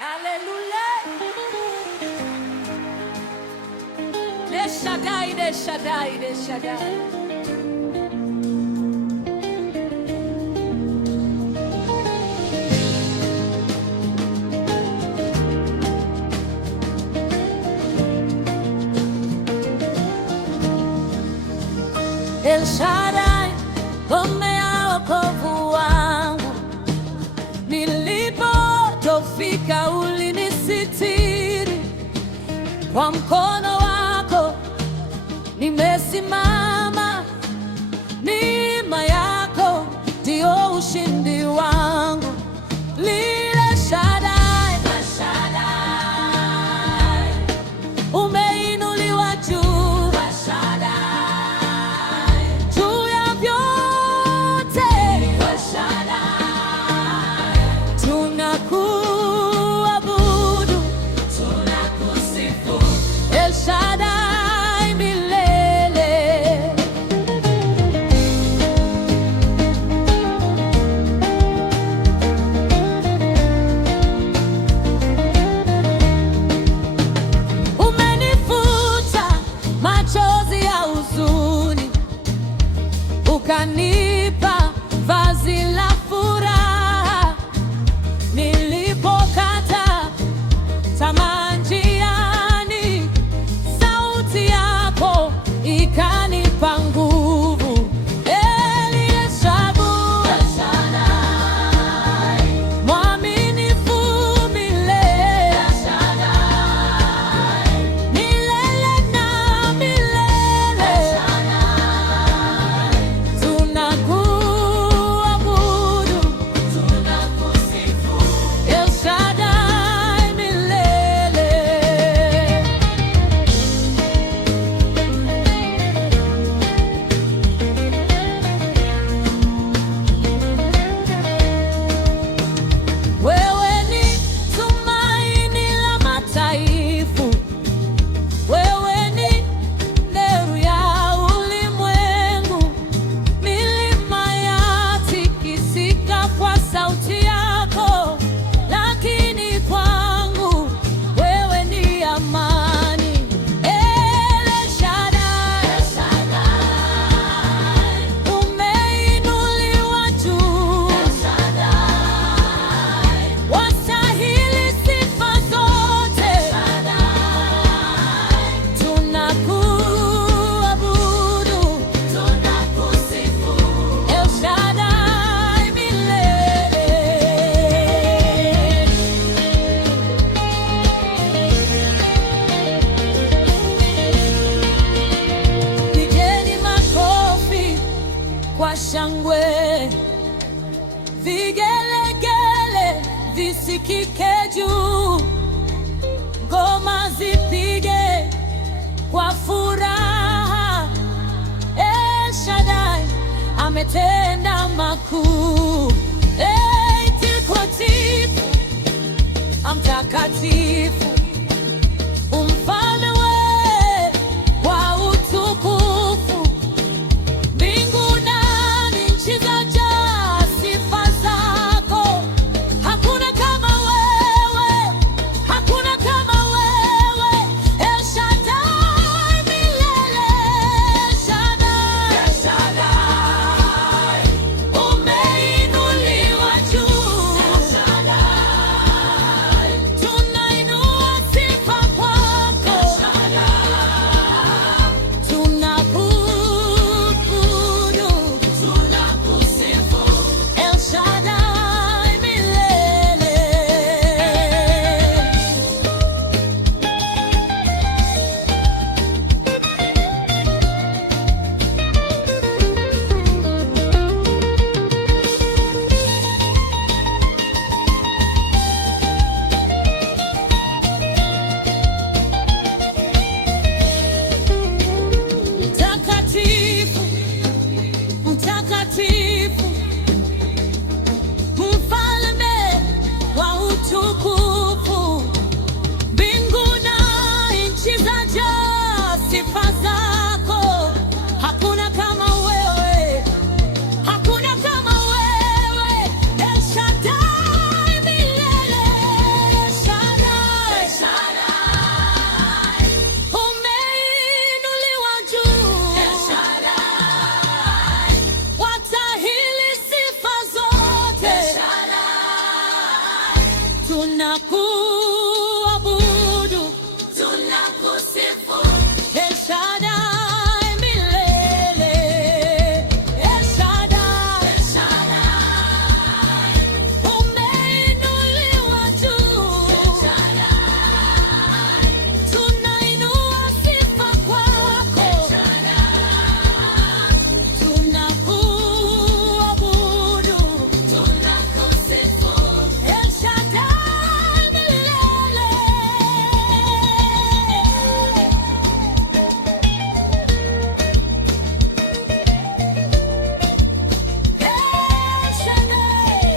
Hallelujah. El Shaddai, El Shaddai, El Shaddai. El Shaddai, ngome ya wokovu wangu, nilipotofika ulinisitiri, kwa mkono wako nimesimama, neema yako ndio ushindi wangu. Lile Shaddai, El Shaddai, umeinuliwa juu, El Shaddai, juu ya vyote, El Shaddai, tunakuabudu, tunakusifu, El Shaddai milele. Umenifuta machozi ya huzuni, ukanipa vazi la furaha. Nilipokata tamaa njiani, sauti yako ikanipa nguvu. Eliyesabu, El Shaddai, mwaminifu milele, El Shaddai, milele na milele, El Shaddai, tunakuabudu, tunakusifu, El Shaddai milele. Wewe ni tumaini la mataifa, wewe ni nuru ya ulimwengu. Milima yatikisika kwa sauti yako, lakini kwangu wewe ni amani. El Shaddai, El Shaddai, umeinuliwa juu, El Shaddai, wastahili sifa zote, El Shaddai, tunakuabudu, tunakusifu, El Shaddai milele. Pigeni makofi kwa shangwe, vigelegele visikike juu, ngoma zipige kwa furaha. El Shaddai ametenda makuu. Mtakatifu, mtakatifu, umfalme wa utukufu. Mbingu na nchi zajaa sifa zako. Hakuna kama wewe, hakuna kama wewe. El Shaddai milele, El Shaddai, El Shaddai, umeinuliwa juu, El Shaddai, tunainua tunakuabudu, tunakusifu El Shaddai milele, El Shaddai, El Shaddai, umeinuliwa juu, El Shaddai, tunainua sifa kwako, El Shaddai, tunakuabudu, tunakusifu El Shaddai milele. El Shaddai.